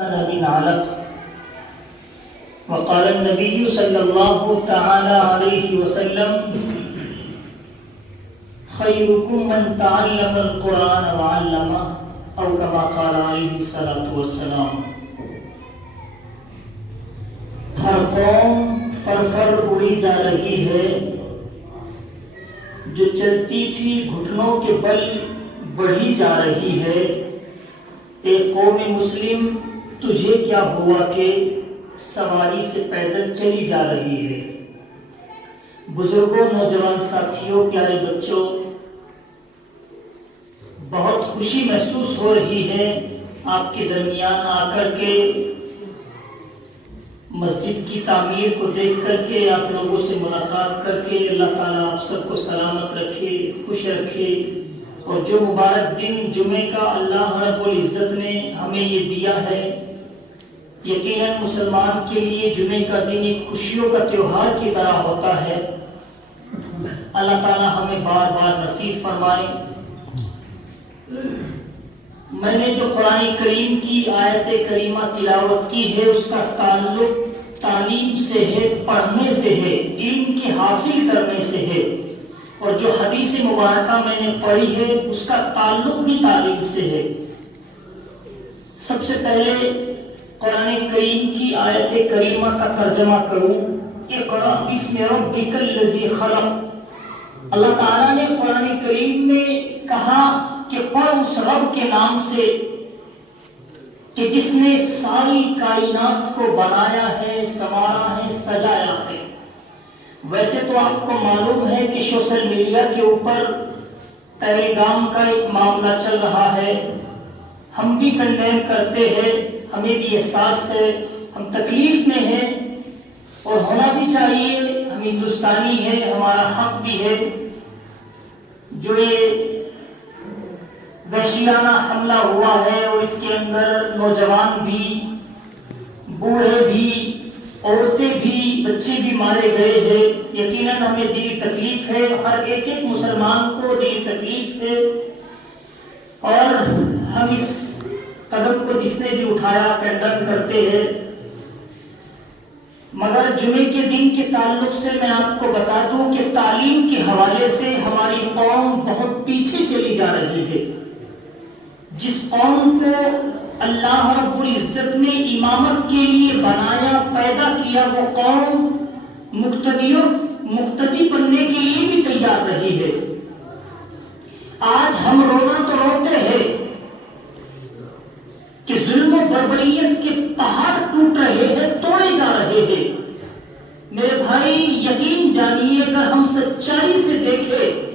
من علق وقال النبي صلى الله تعالى عليه وسلم خيركم من تعلم القرآن وعلمه أو كما قال عليه الصلاة والسلام. ہر قوم فرفر اڑی جا رہی ہے، جو چلتی تھی گھٹنوں کے بل بڑھی جا رہی ہے. اے قوم مسلم، تجھے کیا ہوا کہ سواری سے پیدل چلی جا رہی ہے؟ بزرگوں، نوجوان ساتھیوں، پیارے بچوں، بہت خوشی محسوس ہو رہی ہے آپ کے درمیان آ کر کے، مسجد کی تعمیر کو دیکھ کر کے، آپ لوگوں سے ملاقات کر کے. اللہ تعالیٰ آپ سب کو سلامت رکھے، خوش رکھے. اور جو مبارک دن جمعے کا اللہ رب العزت نے ہمیں یہ دیا ہے، یقیناً مسلمان کے لیے جمعے کا دن ایک خوشیوں کا تہوار کی طرح ہوتا ہے. اللہ تعالیٰ ہمیں بار بار نصیب فرمائے. میں نے جو قرآن کریم کی آیت کریمہ تلاوت کی ہے، اس کا تعلق تعلیم سے ہے، پڑھنے سے ہے، علم کے حاصل کرنے سے ہے. اور جو حدیث مبارکہ میں نے پڑھی ہے، اس کا تعلق بھی تعلیم سے ہے. سب سے پہلے قرآن کریم کی آیت کریمہ کا ترجمہ کروں. اقرأ بسم ربک الذی خلق. اللہ تعالیٰ نے قرآن کریم میں کہا کہ پڑھ اس رب کے نام سے کہ جس نے ساری کائنات کو بنایا ہے، سنوارا ہے، سجایا ہے. ویسے تو آپ کو معلوم ہے کہ سوشل میڈیا کے اوپر ٹیلی گرام کا ایک معاملہ چل رہا ہے. ہم بھی کنڈیم کرتے ہیں، ہمیں بھی احساس ہے، ہم تکلیف میں ہیں اور ہونا بھی چاہیے. ہم ہندوستانی ہیں، ہمارا حق بھی ہے. جو یہ وحشیانہ حملہ ہوا ہے اور اس کے اندر نوجوان بھی، بوڑھے بھی، عورتیں بھی، بچے بھی مارے گئے ہیں، یقیناً ہمیں دلی تکلیف ہے. ہر ایک مسلمان کو دلی تکلیف ہے. اور ہم اس قدم کو جس نے بھی اٹھایا کنڈم کرتے ہیں. مگر جمعے کے دن کے تعلق سے میں آپ کو بتا دوں کہ تعلیم کے حوالے سے ہماری قوم بہت پیچھے چلی جا رہی ہے. جس قوم کو اللہ رب العزت نے امامت کے لیے بنایا، پیدا کیا، وہ قوم مقتدی بننے کے لیے بھی تیار رہی ہے. آج ہم رونا تو روتے ہیں کہ ظلم و بربریت کے پہاڑ ٹوٹ رہے ہیں، توڑے جا رہے ہیں. میرے بھائی، یقین جانیے، اگر ہم سچائی سے دیکھیں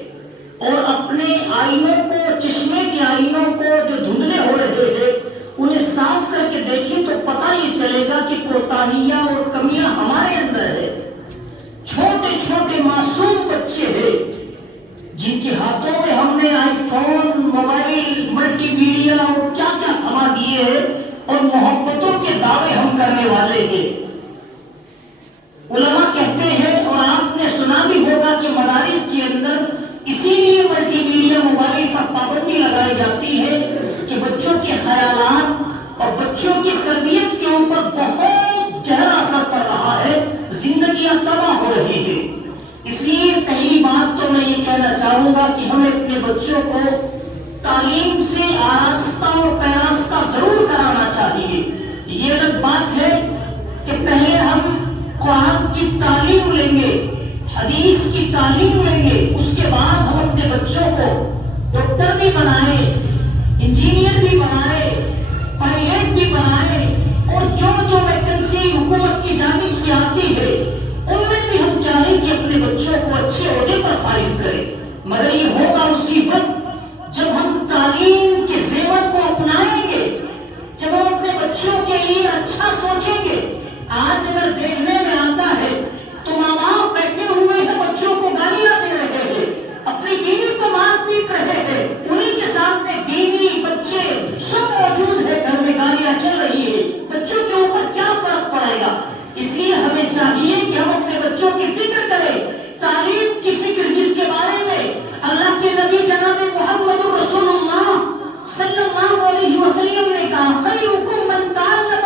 اور اپنے آئینوں کو، چشمے کے آئینوں کو جو دھندلے ہو رہے ہیں، انہیں صاف کر کے دیکھیں تو پتہ یہ چلے گا کہ کوتاہیاں اور کمیاں ہمارے اندر ہے. چھوٹے چھوٹے معصوم بچے ہیں جن کے ہاتھوں میں ہم نے آئی فون، موبائل، ملٹی میڈیا اور کیا کیا تھما دیے ہیں، اور محبتوں کے دعوے ہم کرنے والے ہیں. علماء کہتے ہیں، اور آپ نے سنا بھی ہوگا کہ مدارس کے اندر اسی لیے ملٹی میڈیا، موبائل پر پابندی لگائی جاتی ہے کہ بچوں کے خیالات اور بچوں کی تربیت کے اوپر بہت گہرا اثر پڑ رہا ہے، زندگیاں تباہ ہو رہی ہیں. اس لیے پہلی بات تو میں یہ کہنا چاہوں گا کہ ہمیں اپنے بچوں کو تعلیم سے آراستہ اور پیراستہ ضرور کرانا چاہیے. یہ الگ بات ہے کہ پہلے ہم قرآن کی تعلیم لیں گے، حدیث کی تعلیم لیں گے، اس کے بعد ہم اپنے بچوں کو ڈاکٹر بھی بنائیں، انجینئر بھی بنائیں، پائلٹ بھی بنائیں، اور جو ویکنسی حکومت کی جانب سے آتی ہے ان میں بھی ہم چاہیں کہ اپنے بچوں کو اچھے عہدے پر فائز کریں. مگر یہ ہوگا اسی وقت جب ہم تعلیم کے زیور کو اپنائیں گے، جب ہم اپنے بچوں کے لیے اچھا سوچیں گے. آج اگر دیکھنے میں آتا ہے تو ماں باپ بیٹھے ہوئے ہیں، بچوں کو گالیاں دے رہے ہیں، اپنی بیوی کو مار پیٹ رہے ہیں، انہیں کے سامنے بیوی، بچے سب موجود ہے، گھر میں گالیاں چل رہی ہے. بچوں کے اوپر کیا فرق پڑے گا؟ اس لیے ہمیں چاہیے کہ ہم اپنے بچوں کی فکر کریں، تعلیم کی فکر، جس کے بارے میں اللہ کے نبی جناب محمد رسول اللہ صلی اللہ علیہ وسلم نے کہا، خیرکم من تعلم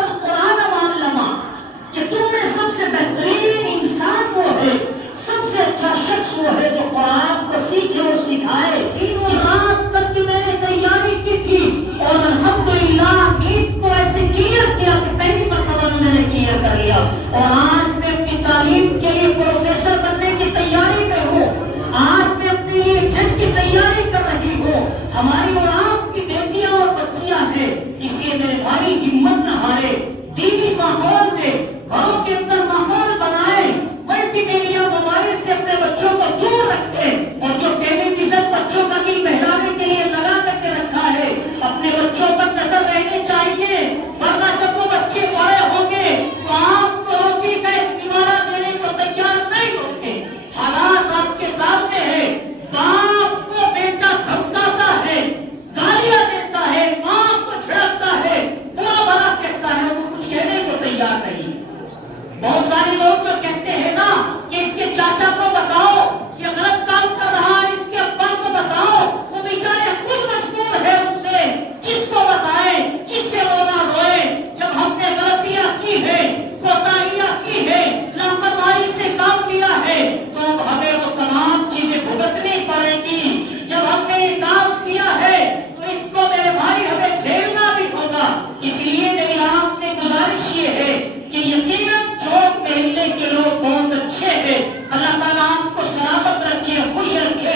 بہت سارے لوگ جو کہتے ہیں نا کہ اس کے چاچا کو بتاؤ یہ غلط کام کر رہا ہے، اس کے ابا کو بتاؤ، وہ بیچارے خود مجبور ہے اس سے، کس کو بتائیں، کس سے رونا روئے؟ جب ہم نے غلطیاں کی ہے، کوتاہیاں کی ہے، لاپرواہی سے کام لیا ہے، تو اب ہمیں وہ تمام چیزیں بھگتنی پڑیں گی۔ جب ہم نے یہ کام کیا ہے تو اس کو میرے بھائی ہمیں جھیلنا بھی ہوگا۔ اس لیے میری آپ سے گزارش یہ ہے کہ یقیناً چوک محلے کے لوگ بہت اچھے ہیں، اللہ تعالیٰ آپ کو سلامت رکھے، خوش رکھے،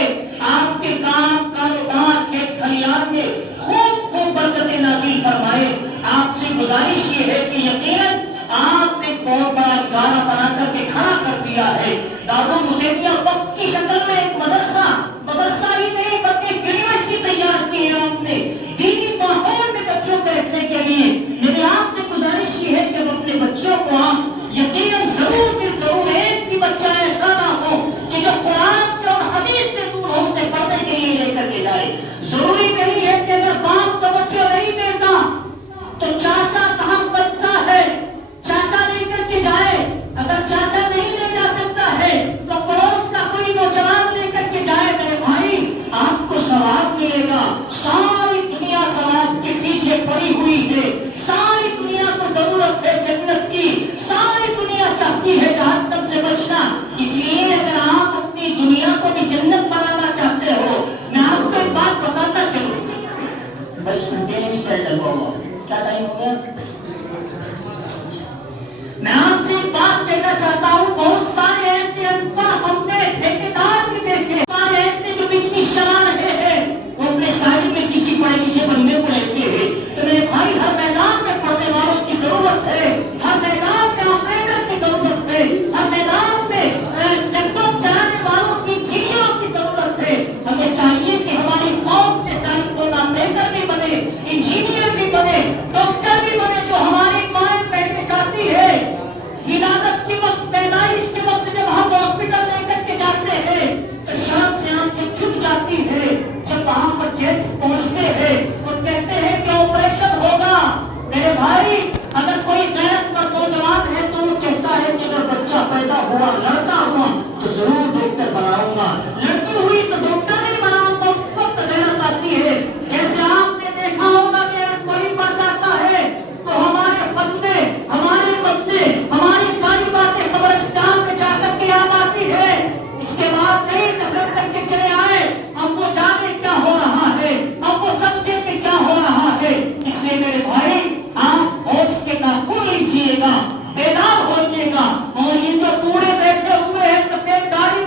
آپ کے کام کاروبار کھیت کھلیان میں خوب خوب برکت نازل فرمائے۔ آپ سے گزارش یہ ہے کہ یقیناً آپ نے بہت بڑا ادارہ بنا کر کے کھڑا کر دیا ہے۔ دارالحسینیہ وقت کی شکل میں ایک مدرسہ ہی نہیں بلکہ یونیورسٹی تیار کی ہے آپ نے، دینی ماحول میں بچوں کو رکھنے کے لیے۔ میری آپ سے گزارش یہ ہے کہ ہم اپنے بچوں کو آپ یقیناً ضرور بھی ضرور ایک بھی بچہ ایسا نہ ہو کہ جو قرآن سے اور حدیث سے دور ہو، اسے پڑھنے کے لیے لے کر کے جائے۔ ضروری نہیں ہے کہ اگر باپ توجہ نہیں دیتا تو چاچا کہاں بچہ ہے، چاچا لے کر کے جائے۔ اگر چاچا نہیں لے جا سکتا ہے تو پڑوس کا کوئی نوجوان لے کر کے جائے۔ میرے بھائی آپ کو ثواب ملے گا۔ ساری دنیا ثواب کے پیچھے پڑی ہوئی ہے، ساری دنیا کو ضرورت ہے جنت کی، ساری دنیا چاہتی ہے جہنم سے بچنا۔ اس لیے اگر آپ اپنی دنیا کو بھی جنت بنانا چاہتے ہو، میں آپ کو ایک بات بتانا چلوں، بس سنتے میں بھی سیل ڈلوا ہوا، کیا ٹائم ہو گیا؟ میں آپ سے ایک بات کہنا چاہتا ہوں، بہت سارے ایسے انپڑھ ہم نے ٹھیکیدار بھی دیکھے، سارے ایسے جو اتنی شرح رہے ہیں، وہ اپنے سائڈ میں کسی پڑھے لکھے بندے کو رہتے ہیں۔ تو میرے بھائی ہر میدان میں پڑھنے والوں کی ضرورت ہے، ہر میدان میں آخر کی ضرورت ہے، ہر میدان میں لیپ ٹاپ چلانے والوں کی چیزوں کی ضرورت ہے۔ ہمیں چاہیے کہ ہماری قوم سے تعلق ہونا بہتر بھی بنے، انجینئر بھی بنے، ڈاکٹر بھی بنے، جو ہماری مائیں بہنیں چاہتی ہے۔ ولادت کے وقت، پیدائش کے وقت جب ہم ہاسپٹل لے کر کے جاتے ہیں تو شرم سے آنکھیں جھک جاتی ہے۔ جب وہاں پر جینٹس پہنچتے ہیں تو کہتے ہیں کہ آپریشن ہوگا۔ میرے بھائی اگر کوئی غیر مرد نوجوان ہے تو وہ کہتا ہے کہ اگر بچہ پیدا ہوا، لڑکا ہوا تو ضرور ڈاکٹر بناؤں گا، لڑکی ہوئی تو ڈاکٹر نہیں بناؤں گا۔ اس وقت غیرت آتی ہے۔ جیسے آپ نے دیکھا ہوگا کہ کوئی بڑھ جاتا ہے تو ہمارے فتوے، ہمارے مسئلے، ہماری ساری باتیں قبرستان میں جا کر کے یاد آتی ہے۔ اس کے بعد نہیں نفرت کر کے چلے آئے، اب وہ جانے کیا ہو رہا ہے، اب وہ سمجھے کہ کیا ہو رہا ہے۔ اس لیے میرے بھائی آپ ہوش کے ناخن لیجیے گا، بیدار ہوئیے گا، اور یہ جو بوڑھے بیٹھے ہوئے ہیں سفید داڑھی